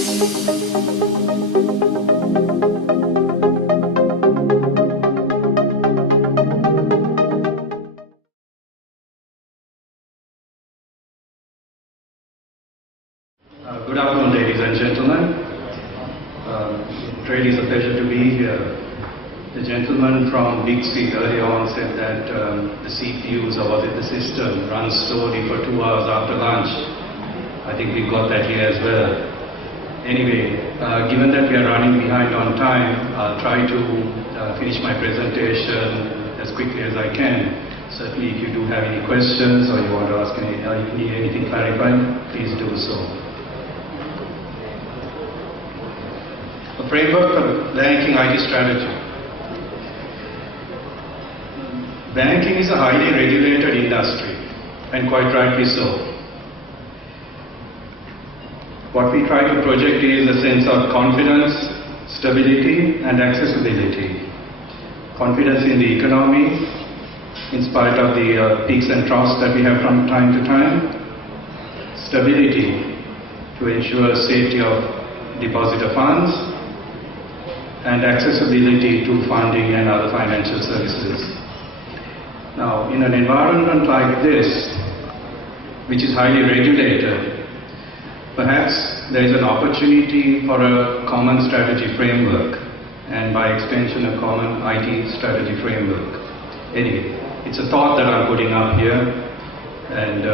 Good afternoon, ladies and gentlemen. It really is a pleasure to be here. The gentleman from Big Street earlier on said that the CPUs, or was it the system, runs slowly for 2 hours after lunch. I think we've got that here as well. Anyway, given that we are running behind on time, I'll try to finish my presentation as quickly as I can. Certainly, if you do have any questions or you want to ask any, you need anything clarified, please do so. A framework for banking IT strategy. Banking is a highly regulated industry, and quite rightly so. What we try to project is a sense of confidence, stability, and accessibility. Confidence in the economy, in spite of the peaks and troughs that we have from time to time. Stability, to ensure safety of depositor funds, and accessibility to funding and other financial services. Now, in an environment like this, which is highly regulated, perhaps there is an opportunity for a common strategy framework, and by extension a common IT strategy framework. Anyway, it's a thought that I'm putting up here, and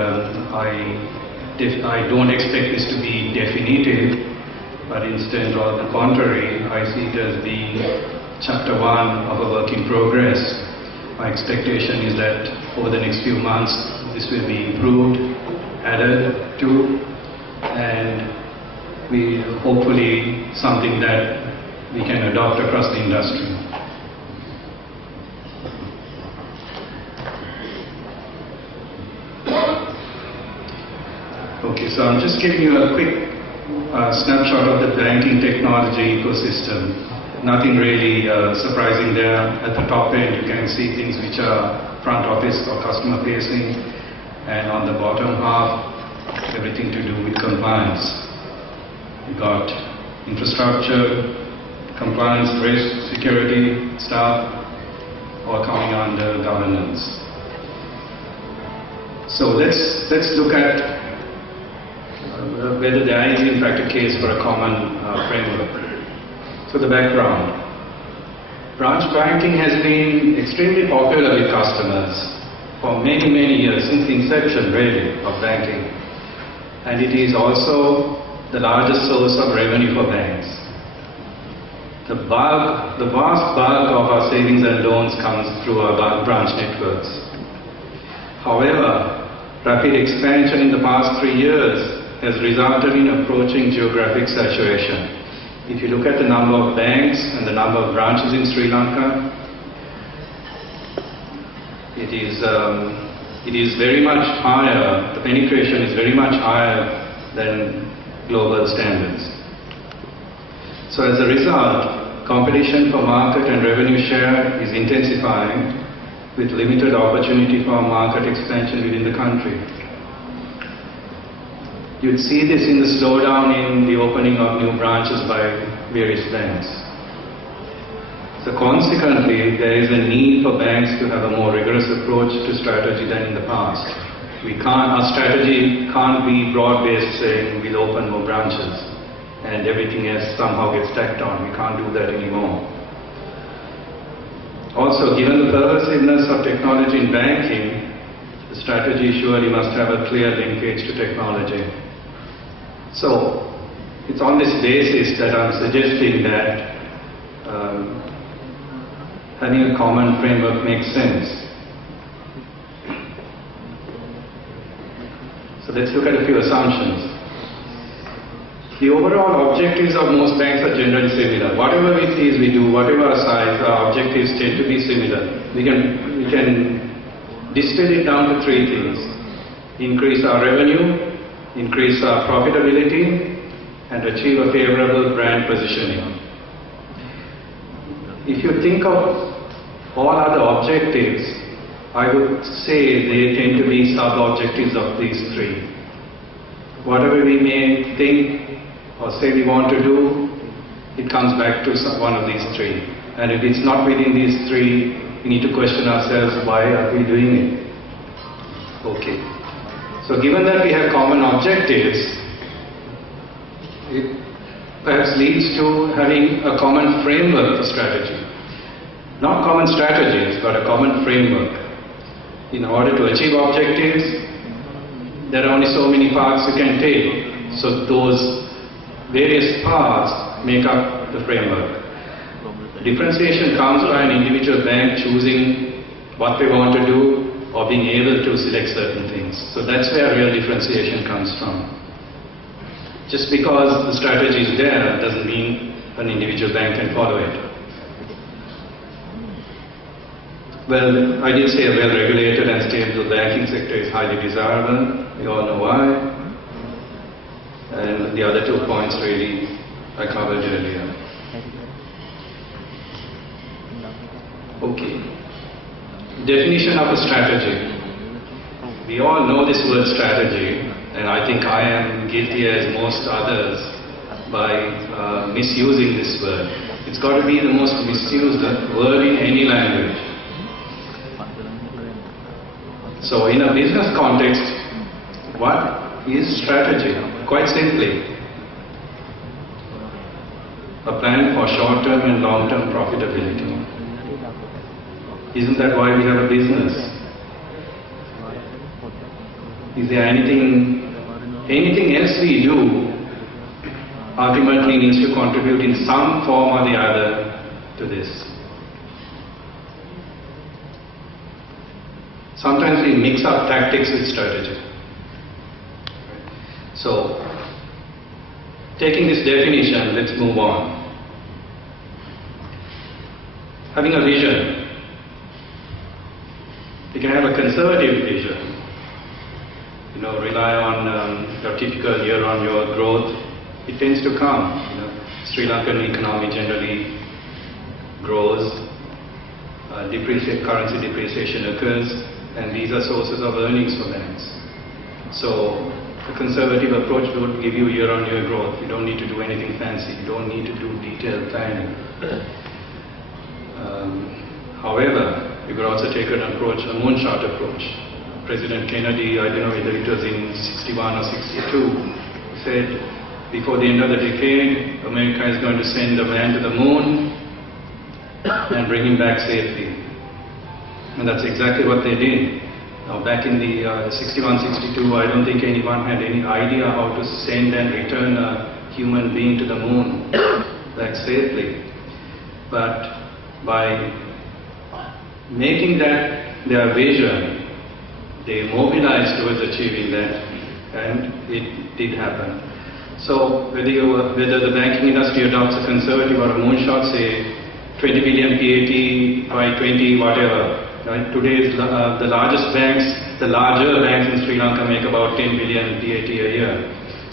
I don't expect this to be definitive, but instead, on the contrary, I see it as being chapter 1 of a work in progress. My expectation is that over the next few months, this will be improved, added to, and hopefully something that we can adopt across the industry. Okay, so I'm just giving you a quick snapshot of the banking technology ecosystem. Nothing really surprising there. At the top end, you can see things which are front office or customer facing, and on the bottom half, everything to do with compliance. You've got infrastructure, compliance, risk, security, stuff, all coming under governance. So let's look at whether there is in fact a case for a common framework. So the background. Branch banking has been extremely popular with customers for many, many years, since the inception really of banking. And it is also the largest source of revenue for banks. The vast bulk of our savings and loans comes through our branch networks. However, rapid expansion in the past 3 years has resulted in approaching geographic saturation. If you look at the number of banks and the number of branches in Sri Lanka, it is very much higher, the penetration is very much higher than global standards. So as a result, competition for market and revenue share is intensifying, with limited opportunity for market expansion within the country. You'd see this in the slowdown in the opening of new branches by various banks. So consequently, there is a need for banks to have a more rigorous approach to strategy than in the past. Our strategy can't be broad-based, saying we'll open more branches and everything else somehow gets tacked on. We can't do that anymore. Also, given the pervasiveness of technology in banking, the strategy surely must have a clear linkage to technology. So, it's on this basis that I'm suggesting that having a common framework makes sense. So let's look at a few assumptions. The overall objectives of most banks are generally similar. Whatever it is we do, whatever our size, our objectives tend to be similar. We can distill it down to 3 things. Increase our revenue, increase our profitability, and achieve a favorable brand positioning. If you think of all other objectives, I would say they tend to be sub-objectives of these 3. Whatever we may think or say we want to do, it comes back to one of these three. And if it's not within these three, we need to question ourselves, why are we doing it? Okay. So given that we have common objectives, it perhaps leads to having a common framework for strategy. Not common strategies, but a common framework. In order to achieve objectives, there are only so many paths you can take. So those various paths make up the framework. Differentiation comes by an individual bank choosing what they want to do or being able to select certain things. So that's where real differentiation comes from. Just because the strategy is there doesn't mean an individual bank can follow it. Well, I did say a well-regulated and stable banking sector is highly desirable. We all know why. And the other 2 points really I covered earlier. Okay. Definition of a strategy. We all know this word strategy, and I think I am guilty as most others by misusing this word. It's got to be the most misused word in any language. So in a business context, what is strategy? Quite simply, a plan for short-term and long-term profitability. Isn't that why we have a business? Is there anything else we do ultimately needs to contribute in some form or the other to this? Sometimes we mix up tactics with strategy. So, taking this definition, let's move on. Having a vision. You can have a conservative vision. Rely on your typical year-on-year growth. It tends to come. Sri Lankan economy generally grows. Currency depreciation occurs, and these are sources of earnings for banks. So, a conservative approach would give you year-on-year growth. You don't need to do anything fancy. You don't need to do detailed planning. However, you could also take an approach, a moonshot approach. President Kennedy, I don't know whether it was in 61 or 62, said before the end of the decade, America is going to send a man to the moon and bring him back safely. And that's exactly what they did. Now back in the 61, 62, I don't think anyone had any idea how to send and return a human being to the moon back safely. But by making that their vision, they mobilized towards achieving that, and it did happen. So whether the banking industry adopts a conservative or a moonshot, say 20 billion PAT by 20 whatever. Right? Today the largest banks, the larger banks in Sri Lanka make about 10 billion PAT a year.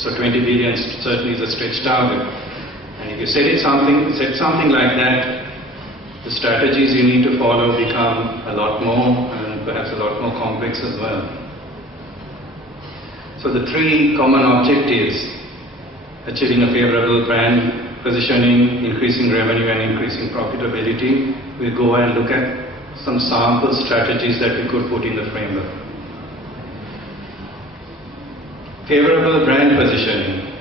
So 20 billion certainly is a stretch target. And if you set something like that, the strategies you need to follow become a lot more, and perhaps a lot more complex as well. So the three common objectives: achieving a favorable brand positioning, increasing revenue and increasing profitability. We'll go and look at some sample strategies that we could put in the framework. Favorable brand positioning.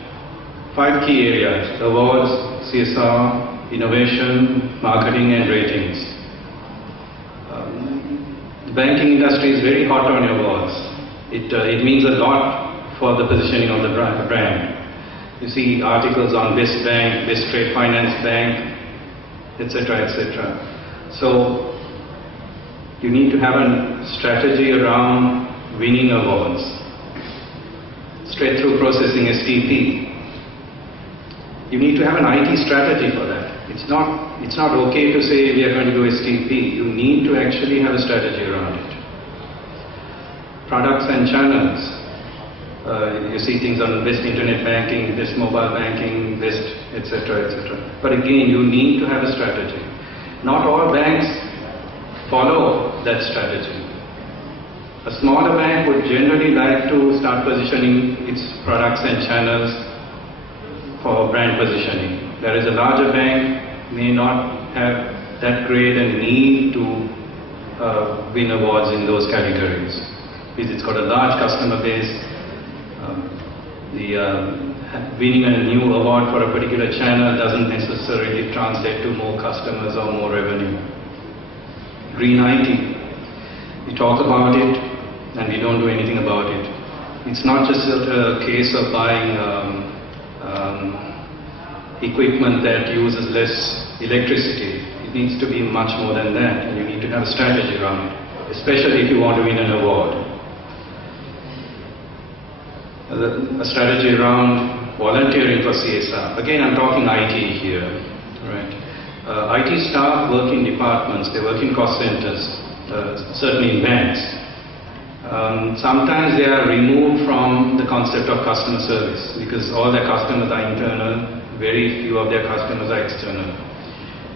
5 key areas: awards, CSR, innovation, marketing and ratings. The banking industry is very hot on awards. It means a lot for the positioning of the brand. You see articles on best bank, best trade finance bank, etc., etc. So you need to have a strategy around winning awards. Straight through processing, STP. You need to have an IT strategy for that. It's not okay to say we are going to do STP. You need to actually have a strategy around it. Products and channels. You see things on best internet banking, best mobile banking, best etc., etc. But again, you need to have a strategy. Not all banks follow that strategy. A smaller bank would generally like to start positioning its products and channels for brand positioning. Whereas a larger bank may not have that great a need to win awards in those categories, because it's got a large customer base. Winning a new award for a particular channel doesn't necessarily translate to more customers or more revenue. Green IT, we talk about it and we don't do anything about it. It's not just a case of buying equipment that uses less electricity. It needs to be much more than that, and you need to have a strategy around it, especially if you want to win an award. A strategy around volunteering for CSR. Again, I'm talking IT here, right? IT staff work in departments, they work in cost centers, certainly in banks. Sometimes they are removed from the concept of customer service because all their customers are internal, very few of their customers are external.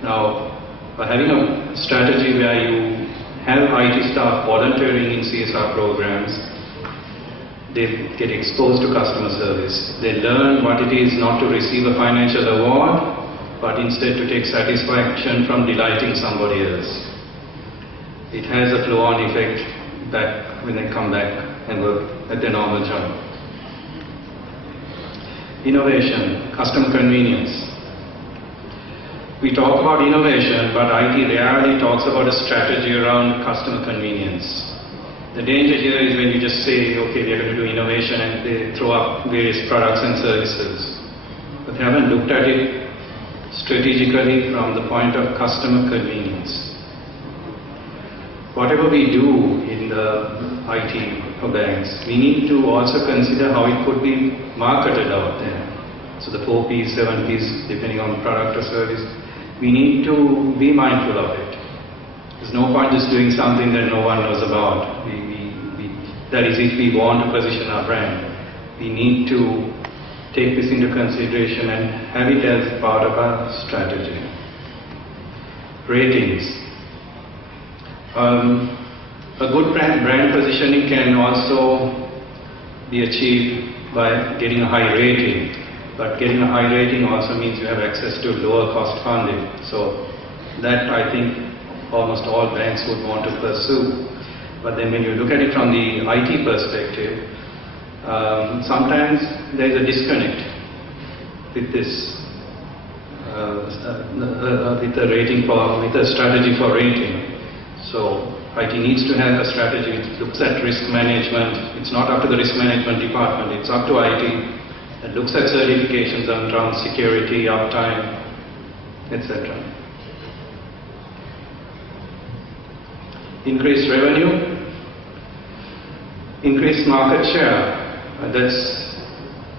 Now, by having a strategy where you have IT staff volunteering in CSR programs, they get exposed to customer service. They learn what it is not to receive a financial award, but instead to take satisfaction from delighting somebody else. It has a flow-on effect back when they come back and work at their normal job. Innovation, customer convenience. We talk about innovation, but IT rarely talks about a strategy around customer convenience. The danger here is when you just say, okay, we are going to do innovation, and they throw up various products and services. But they haven't looked at it strategically from the point of customer convenience. Whatever we do in the IT for banks, we need to also consider how it could be marketed out there. So the 4 Ps, 7 Ps, depending on product or service, we need to be mindful of it. There's no point just doing something that no one knows about. That is, if we want to position our brand, we need to take this into consideration and have it as part of our strategy. Ratings. A good brand positioning can also be achieved by getting a high rating, but getting a high rating also means you have access to lower cost funding. So that, I think, almost all banks would want to pursue. But then when you look at it from the IT perspective, sometimes there is a disconnect with this, with the strategy for rating. So IT needs to have a strategy which looks at risk management. It's not up to the risk management department, it's up to IT that looks at certifications around security, uptime, etc. Increased revenue, increased market share.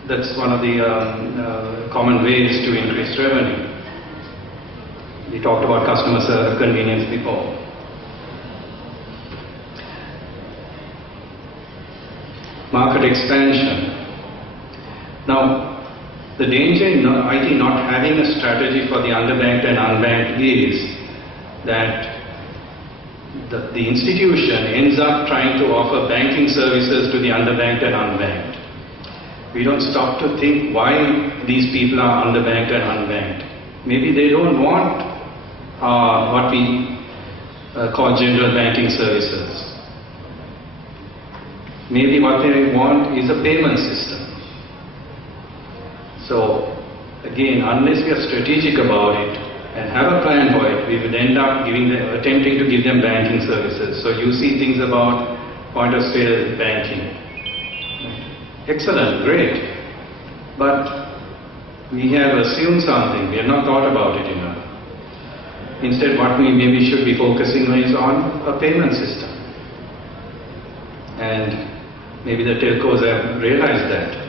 That's one of the common ways to increase revenue. We talked about customer service convenience before. Market expansion. Now, the danger in IT not having a strategy for the underbanked and unbanked is that the institution ends up trying to offer banking services to the underbanked and unbanked. We don't stop to think why these people are underbanked and unbanked. Maybe they don't want what we call general banking services. Maybe what they want is a payment system. So again, unless we are strategic about it and have a plan for it, we would end up attempting to give them banking services. So you see things about point of sale banking. Excellent, great. But we have assumed something, we have not thought about it enough. Instead, what we maybe should be focusing on is on a payment system. And maybe the telcos have realized that.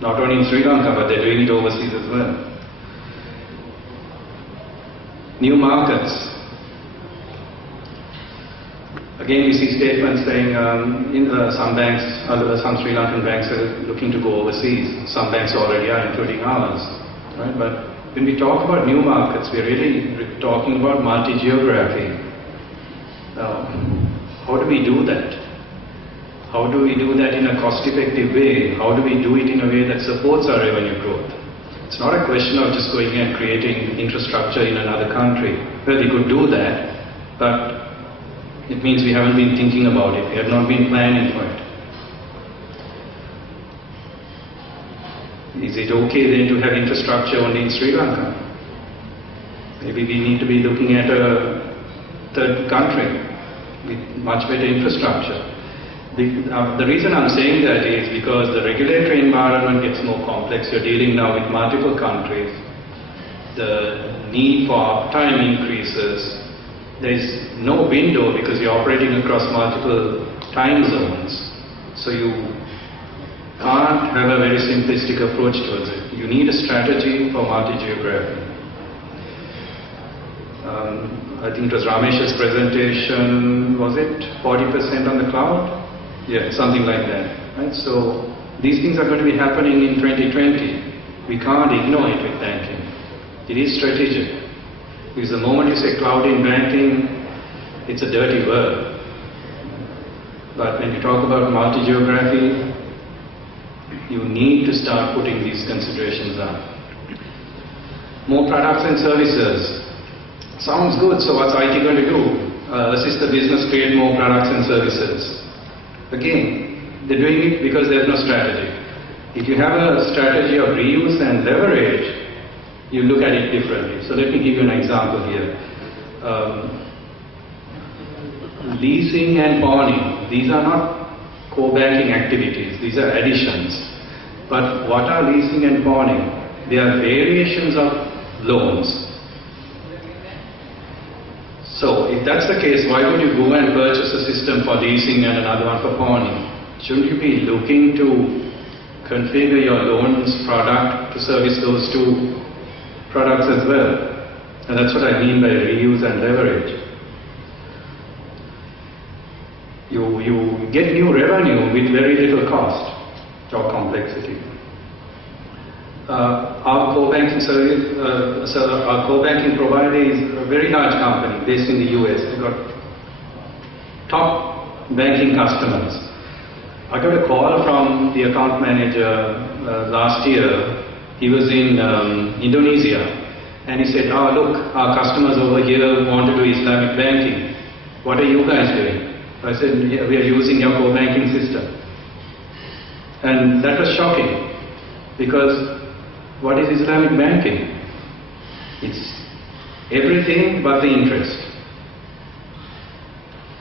Not only in Sri Lanka, but they're doing it overseas as well. New markets. Again, we see statements saying some Sri Lankan banks are looking to go overseas. Some banks already are, including ours. Right? But when we talk about new markets, we're really talking about multi-geography. Now, how do we do that? How do we do that in a cost-effective way? How do we do it in a way that supports our revenue growth? It's not a question of just going and creating infrastructure in another country. Well, we could do that, but it means we haven't been thinking about it. We have not been planning for it. Is it okay then to have infrastructure only in Sri Lanka? Maybe we need to be looking at a third country with much better infrastructure. The reason I'm saying that is because the regulatory environment gets more complex. You're dealing now with multiple countries. The need for uptime increases. There is no window because you're operating across multiple time zones. So you can't have a very simplistic approach towards it. You need a strategy for multi-geography. I think it was Ramesh's presentation, was it 40% on the cloud? Yeah, something like that. Right? So these things are going to be happening in 2020. We can't ignore it with banking. It is strategic. Because the moment you say cloud in banking, it's a dirty word. But when you talk about multi-geography, you need to start putting these considerations up. More products and services. Sounds good, so what's IT going to do? Assist the business create more products and services. Again, they're doing it because there's no strategy. If you have a strategy of reuse and leverage, you look at it differently. So let me give you an example here. Leasing and pawning, these are not core banking activities, these are additions. But what are leasing and pawning? They are variations of loans. So if that's the case, why would you go and purchase a system for leasing and another one for pawning? Shouldn't you be looking to configure your loans product to service those two products as well? And that's what I mean by reuse and leverage. You get new revenue with very little cost or complexity. Our core banking service, our core banking provider is a very large company based in the US. They've got top banking customers. I got a call from the account manager last year. He was in Indonesia, and he said, "Oh, look, our customers over here want to do Islamic banking. What are you guys doing?" I said, "Yeah, we are using your core banking system." And that was shocking, because what is Islamic banking? It's everything but the interest.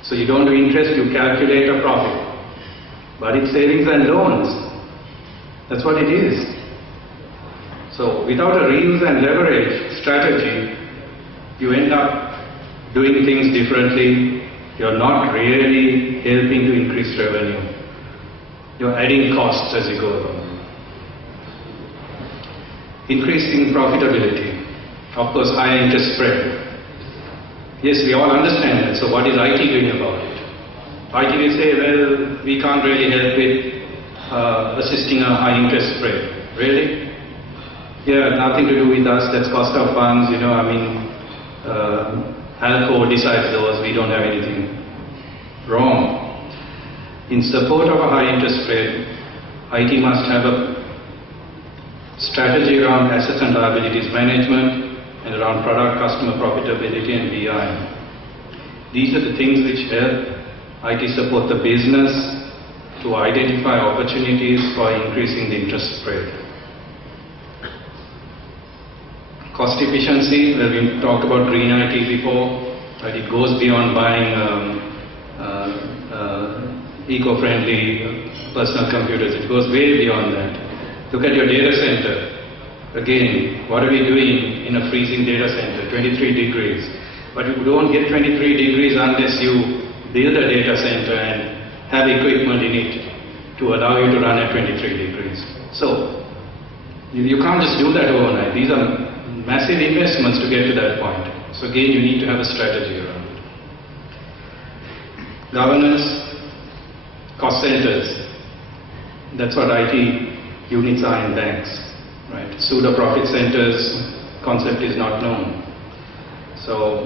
So you don't do interest, you calculate a profit. But it's savings and loans. That's what it is. So without a reuse and leverage strategy, you end up doing things differently. You're not really helping to increase revenue. You're adding costs as you go along. Increasing profitability. Of course, higher interest spread. Yes, we all understand that. So what is IT doing about it? IT will say, well, we can't really help with assisting a high interest spread. Really? Yeah, nothing to do with us. That's cost of funds. ALCO decides those. We don't have anything. Wrong. In support of a high interest spread, IT must have a strategy around assets and liabilities management and around product customer profitability and BI. These are the things which help IT support the business to identify opportunities for increasing the interest spread. Cost efficiency, where we talked about green IT before, right? It goes beyond buying eco-friendly personal computers. It goes way beyond that. Look at your data center. Again, what are we doing in a freezing data center? 23 degrees. But you don't get 23 degrees unless you build a data center and have equipment in it to allow you to run at 23 degrees. So, you can't just do that overnight. These are massive investments to get to that point. So again, you need to have a strategy around it. Governance, cost centers. That's what IT units are in banks, right? Pseudo profit centers concept is not known. So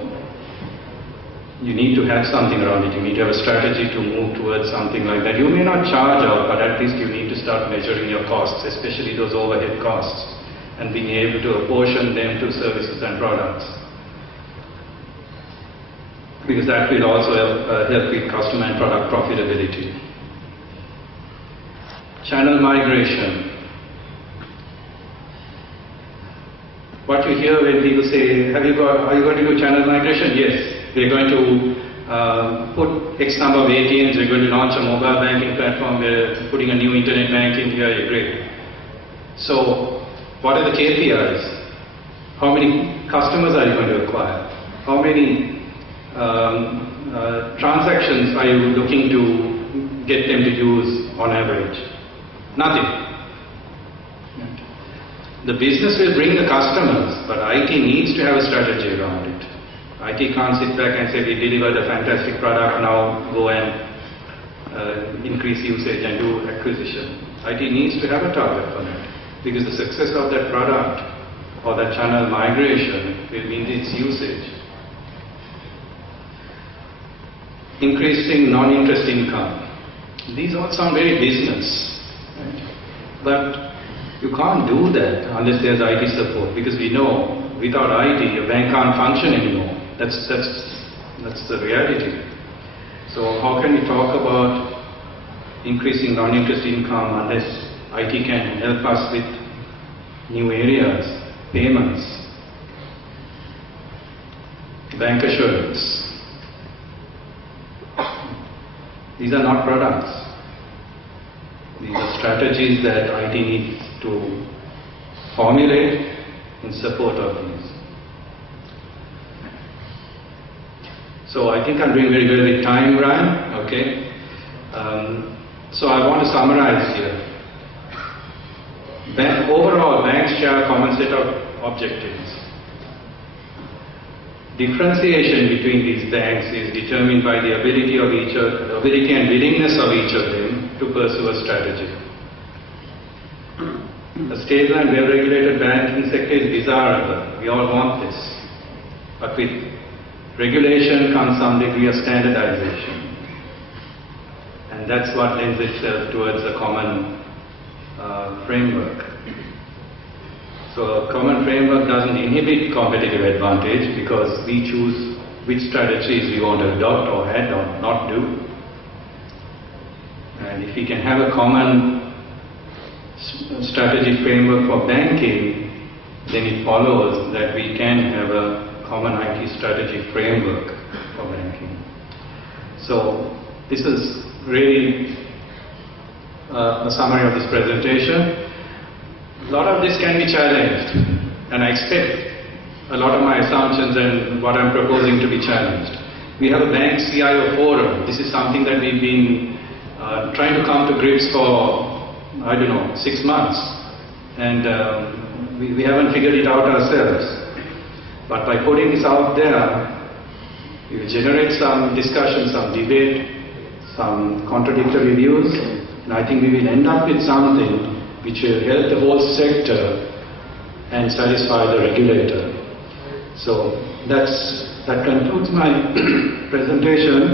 you need to have something around it. You need to have a strategy to move towards something like that. You may not charge out, but at least you need to start measuring your costs, especially those overhead costs. and being able to apportion them to services and products. Because that will also help with customer and product profitability. Channel migration. What you hear when people say, are you going to do channel migration? Yes, we're going to put X number of ATMs, we're going to launch a mobile banking platform, we're putting a new internet banking here, great. So, what are the KPIs? How many customers are you going to acquire? How many transactions are you looking to get them to use on average? Nothing. The business will bring the customers, but IT needs to have a strategy around it. IT can't sit back and say, we delivered a fantastic product, now go and increase usage and do acquisition. IT needs to have a target for that, because the success of that product or that channel migration will mean its usage. Increasing non-interest income. These all sound very business, right? But you can't do that unless there's IT support, because we know without IT a bank can't function anymore. That's the reality. So how can we talk about increasing non-interest income unless IT can help us with new areas, payments, bank assurance? These are not products. These are strategies that IT needs to formulate in support of these. So I think I'm doing very well with time, Brian. Okay. So I want to summarize here. Overall, banks share a common set of objectives. Differentiation between these banks is determined by the ability and willingness of each of them to pursue a strategy. A stable and well-regulated banking sector is desirable. We all want this. But with regulation comes some degree of standardization. And that's what lends itself towards a common framework. So a common framework doesn't inhibit competitive advantage, because we choose which strategies we want to adopt or add or not do. And if we can have a common strategy framework for banking, then it follows that we can have a common IT strategy framework for banking. So this is really a summary of this presentation. A lot of this can be challenged, and I expect a lot of my assumptions and what I'm proposing to be challenged. We have a bank CIO forum. This is something that we've been trying to come to grips for, 6 months, and we haven't figured it out ourselves. But by putting this out there, we will generate some discussion, some debate, some contradictory views, and I think we will end up with something which will help the whole sector and satisfy the regulator. So that concludes my presentation.